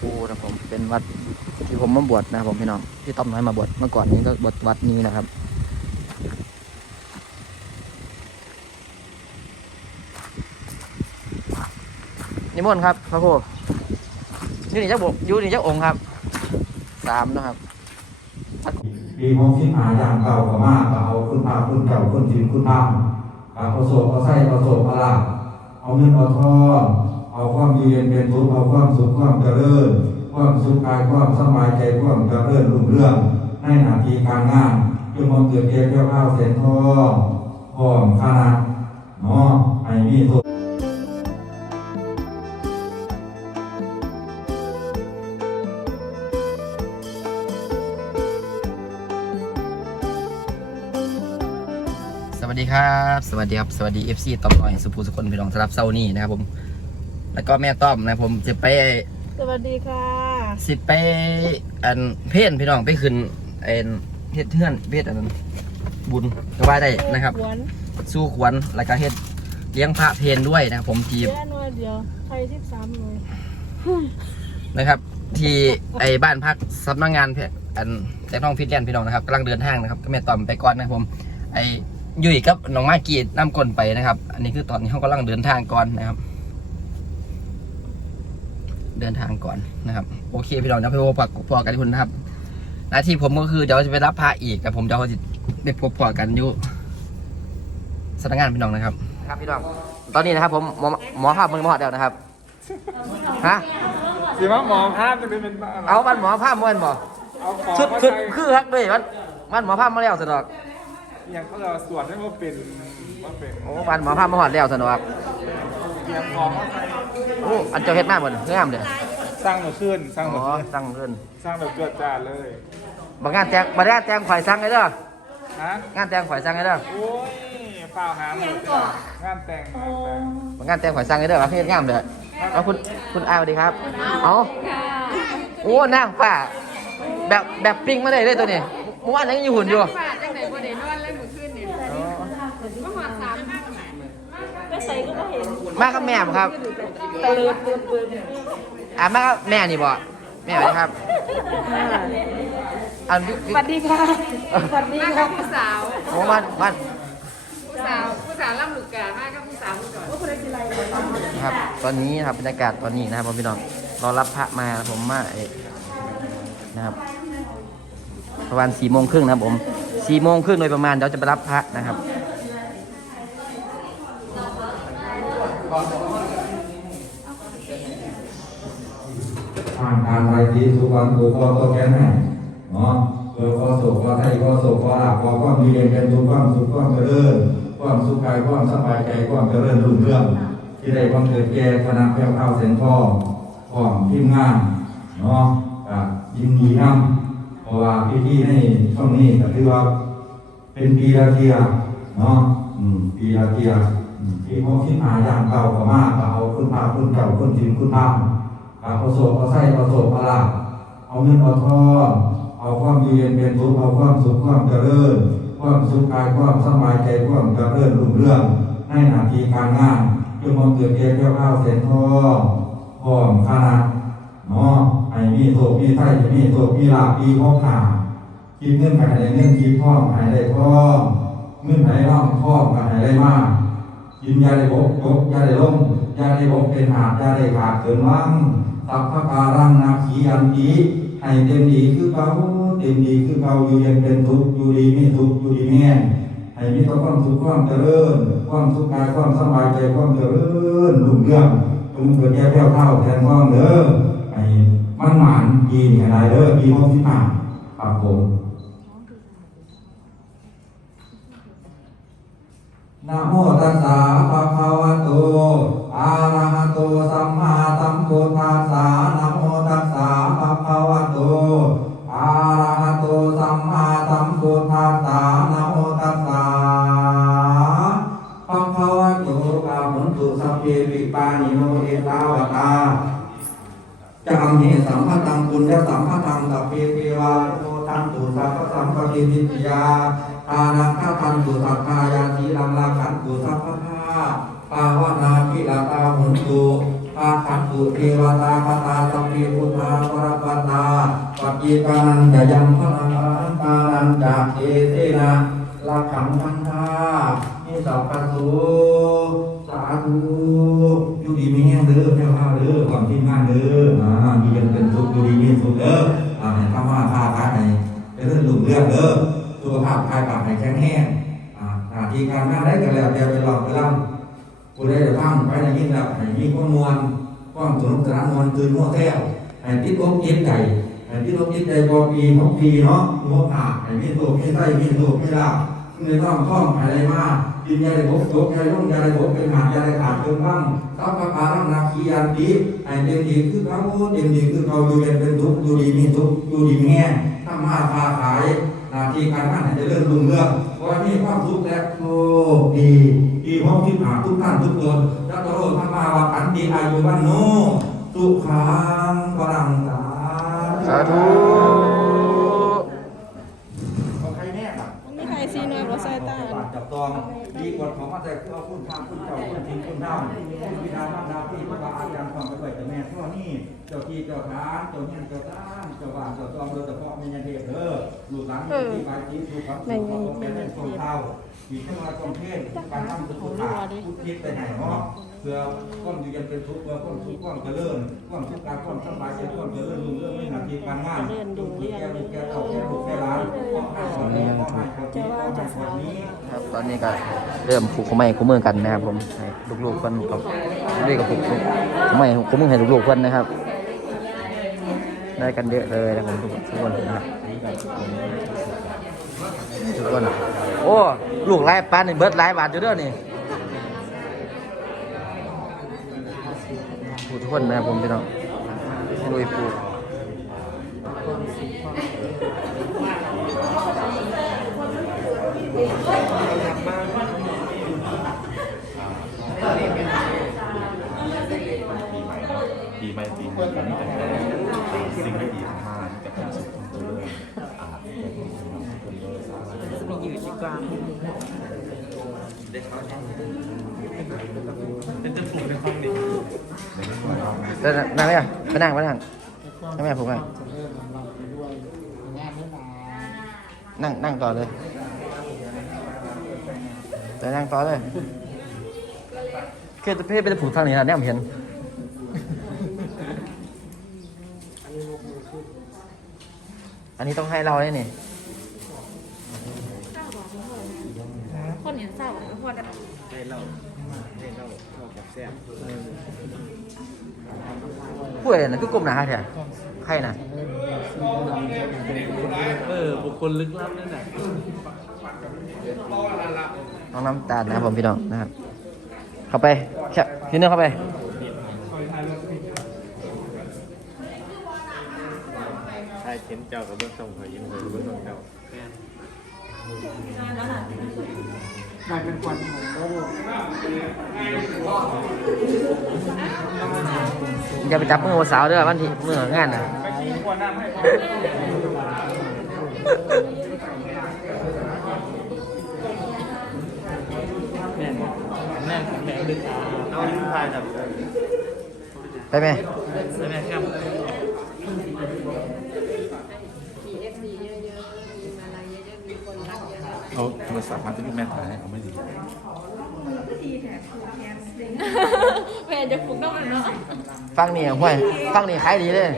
ครูนะผมเป็นวัดที่ผมมาบวชนะครับผมพี่น้องที่ต้อมน้อยมาบวชเมื่อก่อนนี้ก็บวชวัดนี้นะครับนิมนต์ครับพระครูยูนี่เจ้าบกยูนี่เจ้าองค์ครับสามนะครับปีหกสิบห้าอย่างเก่ากับมากเอาคุณพาคุณเก่าคุณจินคุณทำเอาประสบเอาไส้ประสบเอาลาภเอาเงินเอาทอง เอาความดีเป็นทุกข์เอาความสุขความเจริญ ความสุขกายความสบายใจความเจริญรุ่งเรืองในหน้าที่การงานจงมาเกิดเกลียรติเข้าวเสียนทองพร้อมคณะเนาะให้มีสุขสวัสดีครับ สวัสดีครับ สวัสดีเอฟซีตอมน้อยสุภูสุคนพี่น้องสำหรับเซานี่นะครับผม แล้วก็แม่ต้อมนะครับผมจะไปสวัสดีค่ะ สิไปอันเพศพี่น้องไปขึ้นเอ็นเฮ็ดเทือนเพศอันนั้นบุญก็ว่าได้นะครับหวนสู้ขวัญแล้วก็เฮ็ดเลี้ยงพระเพนด้วยนะครับผมที เยอะน้อยเดียวไทยที่สามเลยนะครับ ที่ไอ้บ้านพักสำนักงานเพจอันแต่น้องฟิตแลนด์พี่น้องนะครับกำลังเดินทางนะครับ ก็แม่ต้อมไปก่อนนะครับผม ไอ้ยุ้ยกับน้องมากกีดน้ำกลนไปนะครับ อันนี้คือตอนนี้เขากำลังเดินทางก่อนนะครับ เดินทางก่อนนะครับ โอเคพี่น้องเดี๋ยวไปพบกับพอกันคุณนะครับ หน้าที่ผมก็คือเดี๋ยวจะไปรับพระอีกแต่ผมเดี๋ยวจะไปพบพอกันอยู่สำนักงานพี่น้องนะครับ ครับพี่น้อง ตอนนี้นะครับผมหมอหมอภาพมือหมอดแล้วนะครับ ฮะ สิว่าหมอภาพจะเป็นบ้าอะไรเอาบ้านหมอภาพม้วนบ่เอาของชุดมาชุดใส่คือฮักด้วยมันบ้านหมอภาพมาแล้วสนอกอย่างเขาเราสวดให้ว่าเป็นว่าเป็น โอ้บ้านหมอภาพมาหอดแล้วสนอก เตรียมของมาใส่โอ้อันเจ้าเฮ็ดมากหมดงามเด้อสร้างมาขึ้นสร้างอ๋มาอขึ้นสั่งเงินสร้างแบบเกิดจากเลยบางงานแตงบางงานแตงข่อยสั่งไงเด้อฮะงานแตงข่อยสั่งไงเด้อโอ้ยเปล่าหาหมดงานแต่งงานแต่งบางงานแตงข่อยสั่งไงเด้อเฮ็ดงามเด้อเอาคุณคุณอายสวัสดีครับเอาโอ้นางฟ้าแบบแบบปิ้งมาได้เลยตัวนี้เมื่อวานยังอยู่หุ่นอยู่จังไหนบ่ได้นอนเลยมื้อคืนนี่มาหอดสามมาก ไม่ ใส่ก็ไม่เห็นมากับแม่ผมครับตะเลิดเปิดเปิดอ่ามากับแม่นี่บ่แม่สวัสดีครับอันสวัสดีค่ะสวัสดีมาค่ะกับผู้สาวโอ้บ้านบ้านผู้สาวผู้สาวล่ำลูกกามากับผู้สาวผู้ก่อนนะครับ ตอนนี้นะครับบรรยากาศตอนนี้นะครับผมพี่น้องรอรับพระมาผมมาเอ่อนะครับ ประมาณสี่โมงครึ่งนะครับผมสี่โมงครึ่งโดยประมาณเดี๋ยวจะไปรับพระนะครับ ผ่านการไปที่สุวรรณภูมิก็แก่แน่เนาะเพื่อขอสุขขอไทยขอสุขขอลาภขอความดีเป็นทุกความสุขความเจริญความสุขกายความสบายใจความเจริญรุ่งเรืองที่ได้ความเกิดแก่คณะแพ้วข้าวเสียงทองของทีมงานเนาะก็ยินดีนำเพราะว่าพิธีในช่วงนี้ก็ถือว่าเป็นปีละเทียเนาะอืมปีละเทียอืมปีหกสิบห้าอย่างเก่ากับมากเอาคุณพาคุณเก่าคุณจินคุณทำ เอาประสบเอาไส้ประสบเอาลาภเอาเงินเอาทองเอาความดีเป็นทุกข์เอาความสุขความเจริญ ความสุขกายความสบายใจความเจริญรุ่งเรืองในหน้าที่การงานจงมาเกิดเกียรติเจ้าข้าวเสียนทองพร้อมคณะเนาะให้มีโศกมีไส้จะมีโศกมีลาภมีพกหาคิดเงินหายได้เงินคิดท่อหายได้ท่องเงินหายร่องท่องก็หายได้มากกินยาได้บกยกยาได้ลงยาได้บกเป็นหาดยาได้ขาดเกินวัง สับพพะการังนาขีอันตีให้เต็มดีคือเก่าเต็มดีคือเก่าอยู่เย็นเป็นทุกข์อยู่ดีไม่ทุกข์อยู่ดีแม่ให้มีแต่ความสุขความเจริญความสุขกายความสบายใจความเจริญรุ่งเรืองจงเกิดแก่แก้วเท่าแทนควางเด้อให้มันหมานปีนี่อะไรเด้อปีหกสิบห้าครับผมนะโมตัสสะ ปฏิกานังจะยังพลังอรันตานันจากเอเตนะลักขังพันธานิสัพพสุสาธุอยู่ดีไมีแห้งเด้อแค่ข้าวเด้อความที่งานเด้ออ่ามีเงินเป็นสุขอยู่ดีมีสุขเด้ออ่าให้ข้ามาค้าขายให้เจริญรุ่งเรื่องเด้อสุขภาพกายปากให้แข็งแรงอ่าหน้าที่การงานได้กันแล้วแต่ไปรอบไปลำผู้ใดได้ฟังไปในยิ่งแล้วให้มีความมวลความสนุกสนานมวลตื่นมั่วแท้ให้ติดอกติดใจ ให้ติดอกติดใจพอปีหกปีเนาะหกหาให้มีตัวมีไส้มีตัวมีลาบมีต้องท่องอะไรมากินยาได้พบจบยาได้ร่งยาได้พบเป็นหาดยาได้ขาดเป็นบ้างสัพพะการังนาคียันติให้เต็มดีคือเขาเต็มดีคือเขาอยู่เย็นเป็นทุกอยู่ดีมีทุกอยู่ดีมีแห้งทำมาคาขายนาทีการงานให้เริญรุ่งเรืองเพราะว่ามีความสุขและโชคดีที่ห้องที่หาทุกท่านทุกคนรัตโรธรรมาวาขันติอายุวันโนสุขังพลังาสาธุเอาใครแน่ล่ะมีใครซีน้อยกว่าสายตาบาทจับตองดีกว่าของมาแต่คือเอาคุณทางคุณเจ้าคุณทิ้งคุณทำคุณวิดามารดาพี่พระบาอาจารย์ความไปด้วยแต่แม่พ่อนี่เจ้าที่เจ้าทานเจ้าเงี้ยเจ้าต้านเจ้าบ้านเจ้าจอมโดยเฉพาะมีเงินเทพเด้อ ลูกหลานที่ไปที่ถูกความสุขความเป็นในเท่ามีเครื่องรางทรงเทศการทำสุขภาพพุทธิไปไหนเนาะเพื่อความอยู่ย็นเป็นทุกข์เพื่อความสุกขความเจริญความสุกข์การความสบายใจความเจริญรุ่งเรื่องในหน้าที่การงานลูแก่ลูแก่เต่าแก่ลูกแก่หลานความให้ความดีความให้ความดีความให้ความนี้ครับตอนนี้ก็เริ่มผูกข้อไม้ข้อมือกันนะครับผมลูกๆเพิ่นกับด้วยกับผูกข้อไม้ข้อมือให้ลูกๆเพิ่นนะครับ ได้กันเยอะเลยนะผมทุกทุกคนนะครับ ทุกคนโอ้ลูกหลายปานนี่เบิร์ดหลายบาทอยู่เด้อนี่ผูกทุกคนนะครับผมพี่น้องลุยผูกปีใหม่ปีนี้สิ่งที่ดีกๆกับความสุขของตัวเลยอ่ามีอยู่ที่ กลางเป็นจะผูกในห้องนี้แล้วนั่งไหมอะไปนั่งไปนั่งให้แม่ผมไปนั่งนั่งต่อเลยไปนั่งต่อเลยคือเพศเป็นผูกทางนี้นะเนี่ยผมเห็นอันนี้ต้องให้เราเนี่ยนี่เห็นเศร้าพอได้ ให้เล่าให้เล่าเล่ากับแซ่บ พูดอะไรนะคือกลมหนาแท้ใครนะเออบุคคลลึกลับนั่นแหละน้องน้ำตาลนะครับผมพี่น้องนะครับ เข้าไปแคบพี่เนื้อเข้าไป ใช่เข็นเจ้ากับเบื้องต้นคอยยิ้มเลยเบื้องต้นเจ้าอย่าไปจับมือสาวเด้อวันที่มืองานนะไปกินขวดน้ำให้พอแม่แม่แม่ดึกเอาลิ้นพายแบบไปไหมแม่แค่ เขาโทรศัพท์มาที่ลูกแม่ถ่ายให้เอาไม่ดีแม่จะปลุกน้องเนาะฟังนี่ห้วยฟังนี่ขายดีเลย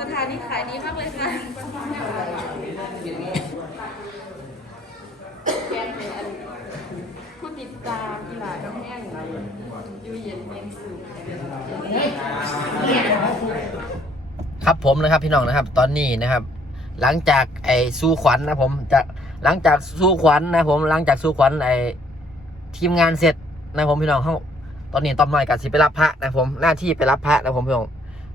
สถานีขายดีมากเลยค่ะ อยู่เย็นเป็นสุขครับผมนะครับพี่น้องนะครับ ตอนนี้นะครับ หลังจากไอ้สู้ขวัญนะผมจะหลังจากสู้ขวัญนะผมหลังจากสู้ขวัญไอ้ทีมงานเสร็จนะผมพี่น้องเขาตอนนี้ต้อมน้อยกับสิไปรับพระนะผมหน้าที่ไปรับพระนะผมพี่น้อง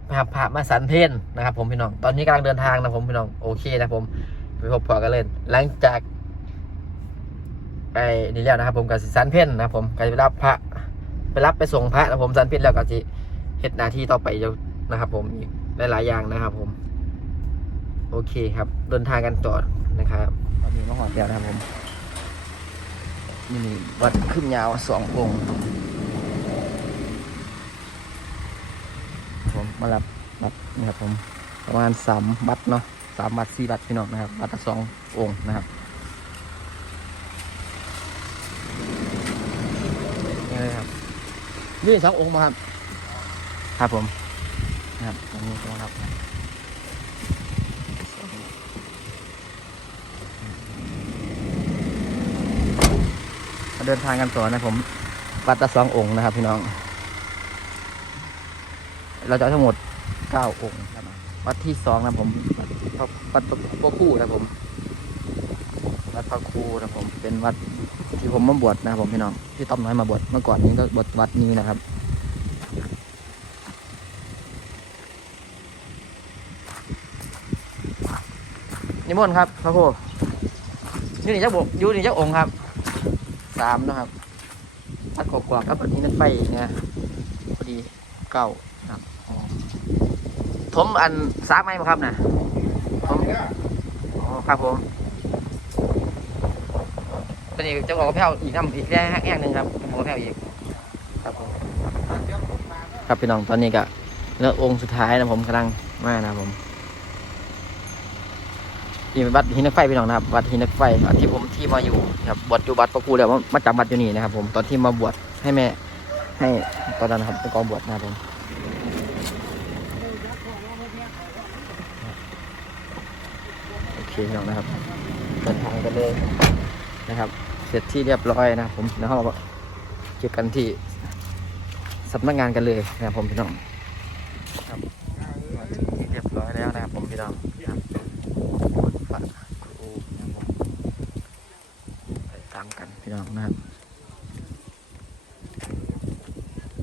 ไปรับพระมาสันเพนนะครับ ผมพี่น้องตอนนี้กำลังเดินทางนะผมพี่น้องโอเคนะผมไปพบพอกันเลยหลังจากไอ้นี่แล้วนะครับผมกับสิสันเพนนะครับผมก็จะไปรับพระ ไปรับไปส่งพระนะผมสันเพนแล้วก็สิเฮ็ดหน้าที่ต่อไปนะครับผมหลายๆอย่างนะครับผม โอเคครับ เดินทางกันต่อนะครับตอนนี้มาหอดแล้วนะครับผมนี่วัดขึ้นยาวสององค์ผมมารับบัตรนะครับผมประมาณสามบัตรเนาะสามบัตรสี่บัตรพี่น้องนะครับบัตรสององค์นะครับนี่เลยครับ นี่สององค์มาครับ ครับผมนะครับตรงนี้ตรงครับมาเดินทางกันต่อนะผมวัดละสององค์นะครับ พี่น้อง เราจะเอาทั้งหมดเก้าองค์ครับวัดที่สองนะผมวัดพระวัดพระคู่นะผม วัดพระครูนะผมเป็นวัด ที่ผมมาบวชนะครับผมพี่น้องที่ต้อมน้อยมาบวชเมื่อก่อนนี้ก็บวชวัดนี้นะครับนิมนต์ครับพระครูอยูนี่เจ้าบกยูนี่เจ้าองค์ครับสามนะครับวัดกอกๆครับวันนี้นักไฟเนี่ยพอดีเก้าครับอ๋อถมอันซากไหมครับนะถมอ๋อครับผม ตอนนี้เจะบอกว่าแพ้วอีกน้ำอีกแค่แง่หนึ่งครับผมก็แพ้วอีกครับผมครับพี่น้องตอนนี้ก็เนื้อองค์สุดท้ายนะผมกำลังมานะผมที่วัดหินเหล็กไฟพี่น้องนะครับวัดหินเหล็กไฟที่ผมที่มาอยู่ครับบวชอยู่วัดประคูแล้วมาจำวัดอยู่นี่นะครับ ผมตอนที่มาบวชให้แม่ ให้ตอนนั้นครับเป็นกองบวชนะครับผมโอเคพี่น้องนะครับเดินทางกันเลยนะครับ เสร็จที่เรียบร้อยนะผมแล้วเราก็เจอกันที่สำนักงานกันเลยนะผมพี่น้องครับที่เรียบร้อยแล้วนะผมพี่น้องครับพระครูนะผมไปตามกันพี่น้องนะครับ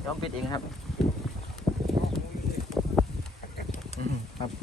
ย้อมปิดเองครับครับโบ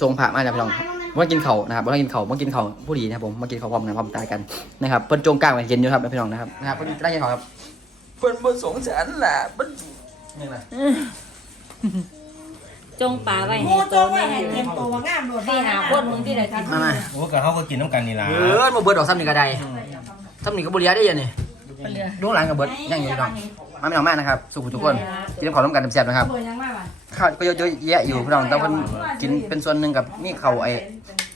ทรงพระมาแล้วพี่น้องมากินเขาวนะครับมากินเขาวมากินเขาวผู้ดีนะครับผมมากินเขาวพร้อมกันพร้อมตายกันนะครับเพิ่นจงกลางไว้เย็นอยู่ครับพี่น้องนะครับนะครับเพิ่นได้ยินเขาวครับเพิ่นบ่สงสารล่ะเพิ่นนี่นะจงป่าไว้หมูให้โตตัวไว้แม่ให้เตรียมตัวงามโดดที่หาคนมึงที่ไหนที่มามาโอ้ก็เขาก็กินน้ำกันนี่ล่ะเออมาเบิดดอกซ้ำนี่ก็ได้ซ้ำนี่ก็บ่เหลียได้ยังนี่ดูหลังก็เบิดยังอยู่พี่น้องมาพี่น้องมานะครับสุขทุกคนกินของร่วมกันแซ่บๆนะครับ ข้าวก็เยอะๆแยะอยู่พี่น้องแต่เพิ่นกินเป็นส่วนหนึ่งกับมีข้าวไอ้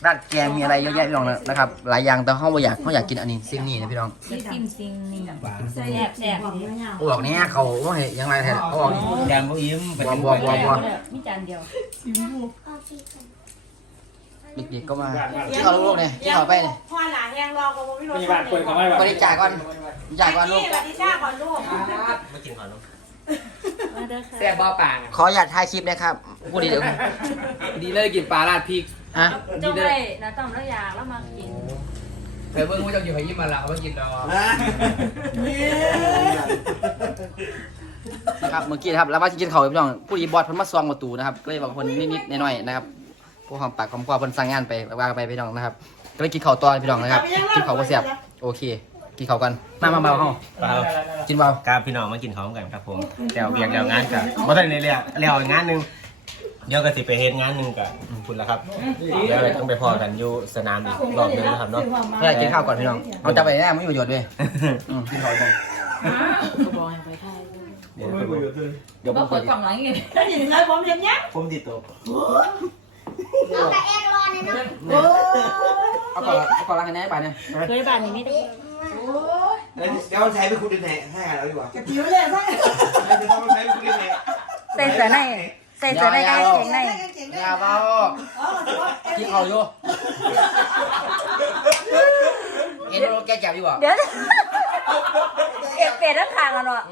ราดแกงมีอะไรเยอะแยะพี่น้องนะครับหลายอย่างแต่เฮาบ่อยากเฮาอยากกินอันนี้สิ่งนี้นะพี่น้องที่กินสิ่งนี้แซ่บแซ่บออกเนี้ยเขาว่าเห็นยังไงแท้เขาออกยางก็ยิ้มไปบัวบัวบัวบัวมีจานเดียวเด็กๆก็มาที่เขาลูกๆเนี่ยที่เขาไปเนี่ยพ่อหลานยังรอกับผมพี่รถมีบาทคนเขาไม่บาทบริจาคก่อนบริจาคก่อนลูกสวัสดีจ้าก่อนลูกมากินก่อนลูก มาเด้อค่ะแซ่บบ่ป่าขออยากถ่ายคลิปนะครับพูดดีเดี๋ยวดีเลยกินปลาราดพริกฮะจงไว้นะต้อมแล้วอยากแล้วมากินเคยเบิ่งว่าเจ้าอยู่ไปยิ้มมาละเขามากินเรานะครับเมื่อกี้นะครับแล้วว่าจะกินเขาวพี่น้องผู้ดีบอสเพิ่นมาซองประตูนะครับก็เลยบอกคนนิดๆหน่อยๆนะครับพวกความปากความคอเพิ่นสั่งงานไปว่ากันไปพี่น้องนะครับก็เลยกินข้าวต่อพี่น้องนะครับกินข้าวก็เสียบโอเค กินข้าวกันมามาเบาเฮาเปล่ากินเบาครับพี่น้องมากินของกันครับผมแล้วเรียกแล้วงานกันบ่ได้ในเรียกแล้วอีกงานหนึงเดี๋ยวก็สิไปเฮ็ดงานหนึงกับคุณแล้วครับเดี๋ยวต้องไปพอกันอยู่สนามอีกรอบหนึงนะครับเนาะเพื่อกินข้าวก่อนพี่น้องเอาจับไปแน่ไม่มีประโยชน์ด้วยอืมกินข้าวก่อนเดี๋ยวผมเดี๋ยวผก็มเปิดกล่องหลังอีกถ้าอย่างไรผมเรียนเนี้ยผมติดตัวเอาแต่เอ็กรอเนี่ยนะเอาก่อนเอาก่อนล้างกันแน่ไปเนี่ยเคยบ้า นนี้ไม่ได้เดี๋ยวใช้ไปคุณดินแหให้เราดีกว่ากระติ๋วเลยใช่เดี๋ยวต้องใช้ไปคุณดินแหใส่เสื้อในใส่เสื้อในกางเกงในเก่งอย่าเบาอ๋อแต่ว่าที่เขาอยู่เอ็นโรแกจับอยู่บ่เดี๋ยวเอ็ดเป็ดทั้งทางอะเนาะ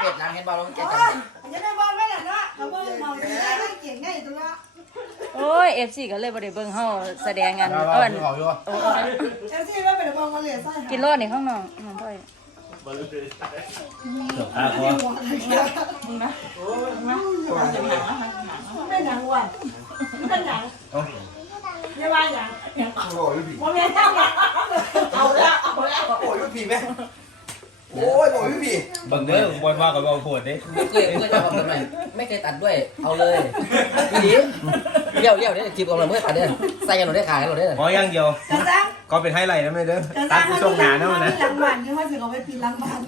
เป็ดล้างเห็นเบาแล้วแกจับจะได้บอกไม่ได้เนาะเขาบอกมองได้เก่งได้ตัวละ โอ้ย FC ก็เลยบ่ได้เบิ่งเฮาแสดงกันเบาเอิ้นที่เขาอยู่โอ้เอลซี่ว่าเป็นมองมาเลยใช่กินโลดในห้องนอนน้องพ่อยไม่หนังว่ะไม่หนังไม่ว่าอย่างว่าแม่ตั้งอะเอาละเอาละโอ้ยพี่แม่ โอ้ยโอ้ยพี่บังเด้อบอลว่ากับเราปวดเด้ไม่เคยไม่เคยจับผมทำไมไม่เคยตัดด้วย เอาเลยพี่ดีเลี้ยวเลี้ยวเนี่ยจีบออกมาเมื่อตัดเนี่ยใส่กันหนูได้ขายหนูได้ขออย่างเดียว กระซังก็เป็นไฮไลท์นะไม่เด้อกระตัซัดงผู้ทรงหนานะมันนะหลังบ้านยังว่าจะเอาไปปีหลังบ้าน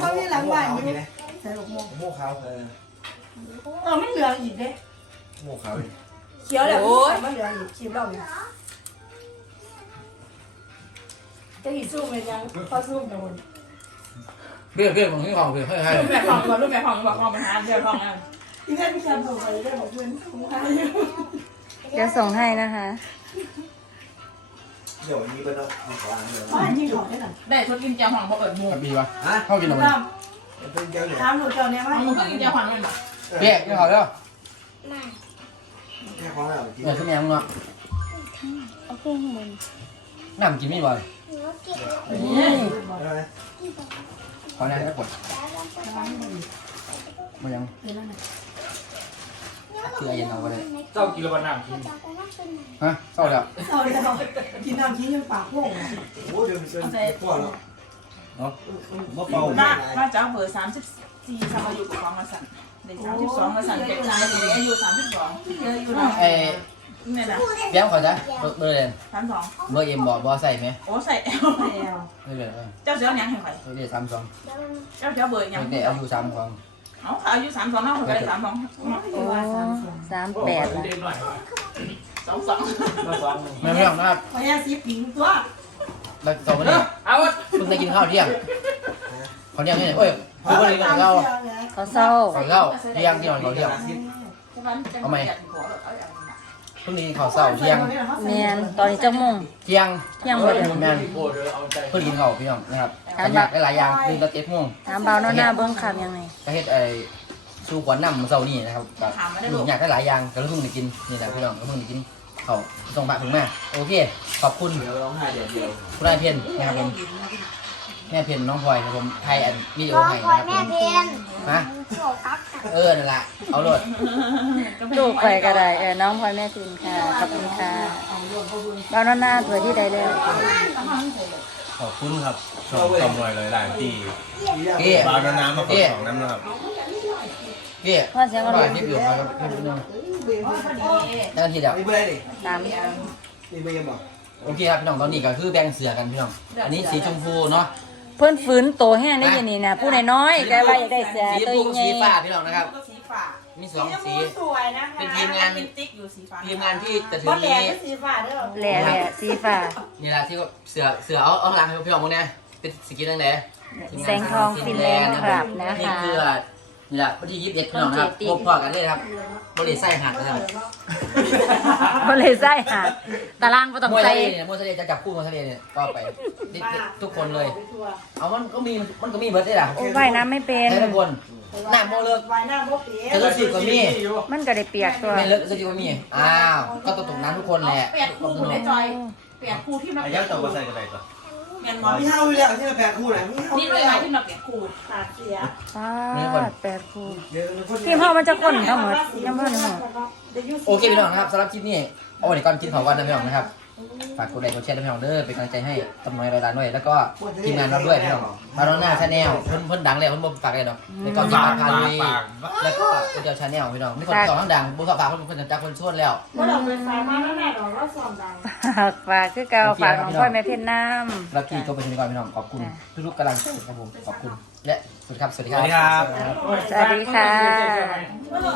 เขามีหลังบ้านอยู่ใส่หกโมงโม่ขาวเออเออไม่เหลืออีกเด้โม่ขาวเขียวแล้วไม่เหลืออีกครีมเราเนี่ จะหีสู้ไหมยังพอสู้กันหมดเพื่อนเพื่อนของที่ของเพื่อนให้ให้รูปแบบของก่อนรูปแบบของบอกของมาหาเดี๋ยวของอะที่แม่พี่แคมส่งไปได้บอกเพื่อนของใครเดี๋ยวส่งให้นะคะ เดี๋ยวนี้เป็นแล้วขออ่านเดี๋ยวบ้านยิงของได้หน่อยได้ทดกินเจียวของบอกเอิดหมูมีปะเข้ากินหนูน้เป็นเจ้าเนี่ยำน้ำหนูเจ้าเนี่ยขว่าองมึงกินเจียวของมันบอกเปี้ยกินเขาแล้วแค่ของเรากินเนี่ยขึ้นแมงมึงอะเอาเครื่องข้างบนน้ำกินไม่บ่อย หนูกินแล้วขอแน่ก็กดมายังคือไอ้ยันเอาไปเลยเจ้ากินแล้วก็น้ำกินฮะเศร้าแล้วเอาเลยเอากินน้ำกินยังปากโป่งโอ้เดี๋ยวเป็นพวกเราเนาะมะเป่าว่าว่าจะเอาเบอร์สามสิบสี่ทำอายุของมาสั่นในสามสิบสองมาสั่นเด็กชายเด็กอายุสามสิบสองเยอะอยู่นะไอ้ เนี่ยนะแย้มขอจ้ะเบอร์เบอร์เลยสามสองเบอร์เอ็มบอกบอใส่ไหมโอ้ใส่แอลแอลไม่เลยเจ้าเสือยังแห่งใครไม่เลยสามสองเจ้าเสือเบอร์ยังไม่ได้อายุสามสองเอาอายุสามสองเอาไปสามสองโอ้สามแปดละสองสองไม่ไม่ต้องนะครับพยาสีปิงตัวเราสองคนนี้เอาเพิ่งได้กินข้าวเที่ยงเขาเที่ยงนี่โอ้ยเพิ่งได้กินข้าวเขาเศร้าข้าวเช้าเที่ยงที่นอนเขาเที่ยงเพิ่งได้กินข้าวเช้าเที่ยงแมนตอนนี้จะมุ่งเที่ยงเที่ยงบ่เด้อแมนเพิ่งกินข้าวพี่น้องนะครับขยักหลายอย่างหนึ่งกระเจ็ดโมงถามเบาหน้าหน้าเบิ้งคำยังไงก็เฮ็ดไอ้สู้ขวัญน้ำเช้านี่นะครับแบบหนึ่งอยากได้หลายอย่างก็เลยเพิ่งได้กินนี่แหละพี่น้องก็เพิ่งได้กินข้าวส่งปากถึงแม่โอเค ขอบคุณเดี๋ยวร้องไห้เดี๋ยวเดียวคุณนายเพียนนะครับผม แม่เพียนน้องพลอยครับผมไทยอันวิดีโอน้องให้คอยนะครับผมแม่เพนฮะโฉกตักเออนั่นแหละเอาเลยลูกไปก็ได้เออน้องพลอยแม่พินค่ะ ขอบคุณค่ะเบาหน้าหน้าเผื่อที่ใดแล้วขอบคุณครับชมชมหน่อยเลยหลายที่เกี้บาดน้ำมาขอสองน้ำนะครับเกี้พ่อเสียงออร่ร่ออยยที่อยู่ครับพี่นึงนั่นทีเดียวนี่เบอร์ดิตามนี่เบอร์ยังบอกโอเคครับพี่น้องตอนนี้ก็คือแบ่งเสือกันพี่น้อง อันนี้สีชมพูเนาะ เพื่อนฝืนโตแห้งได้ยินนี่นะผู้น้อยๆแต่ว่าอยากได้เสือสีชตัวมพูใหญ่สีฟ้าพี่น้องนะครับ ก็สีฟ้ามีสองสีสวยนะเป็นทีมงาน เป็นติ๊กอยู่สีฟ้าทีมงานที่จะถึบ่งแหลนี้กสีฟ้าเด้อแหล่แหล่สีฟ้านี่แหละที่ว่าเสือเสือเอาเอาหลังให้พี่น้องพวกเนี้ยเป็นสกินตั้งแต่แสงทองฟินแลนด์ครับนะนี่คะ คือ นี่แหละวันที่ยี่สิบเอ็ดพี่น้องนะครับพบพอกันเลยครับบริษัทไส้หักนะครับก็เลยใส่หาดตารางก็ต้องมวยใส่ทะเลเนี่ยมวยทะเลจะจับคู่มวยทะเลเนี่ยก็ไปนี่ทุกคนเลย เอามันก็มีมันก็มีเบิร์ดได้ล่ะโอ้ว่ายน้ำไม่เป็นให้ทุกคนหน้าโมเลิกวายหน้าบ่เปียจะรู้สึกก็มีมันก็ได้เปียกตัว ไม่เลิกจะรู้สึกก็มีอ้าวก็ตกตกน้ำทุกคนแหละเปลี่ยนคู่คุณได้จอยเปลี่ยนคู่ที่มาอาเปลี่ยัยกนษ์ตัวก็ใส่กระไดตัว เปลี่ยนบอลมีเท่าอยู่แล้วที่เราแปลคู่ไหนมีเท่านี่เลยมาที่มาเปลี่ยนคู่ปากเสียป้าดแปดคูเดี๋ยวคนทีมเฮามันจะข้นทั้งหมดยังเพิ่นหมดโอเคพี่น้องนะครับสำหรับคลิปนี้เอาไว้ก่อนกินของกันนะพี่น้องนะครับ ฝากกดไลค์กดแชร์ด้วยพี่น้องเด้อเป็นกำลังใจให้ตำน้อยร้อยล้านด้วยแล้วก็ทีมงานเราด้วยพี่น้องมาโรน่าชาแนลเพิ่นเพิ่นดังแล้วเพิ่นบ่ฝากเลยเนาะแล้วก็ฝากพาลุยแล้วก็ก๋วยเตี๋ยวชาแนลพี่น้องมีคนสองทั้งดังบ่ฝากฝากเพิ่นเพิ่นจักเพิ่นชวนแล้วเมื่อเราไปฝากมาแล้วแม่ดอกก็สอนดังฝากฝากคือเก่าฝากน้องพ่อยแม่เพี้ยนน้แล้วที่ก็เป็นทีมงานพี่น้องขอบคุณทุกๆกำลังใจครับผมขอบคุณและสวัสดีครับสวัสดีสครัวัสดีครับำสวัสดีค่ะเมื่อเรา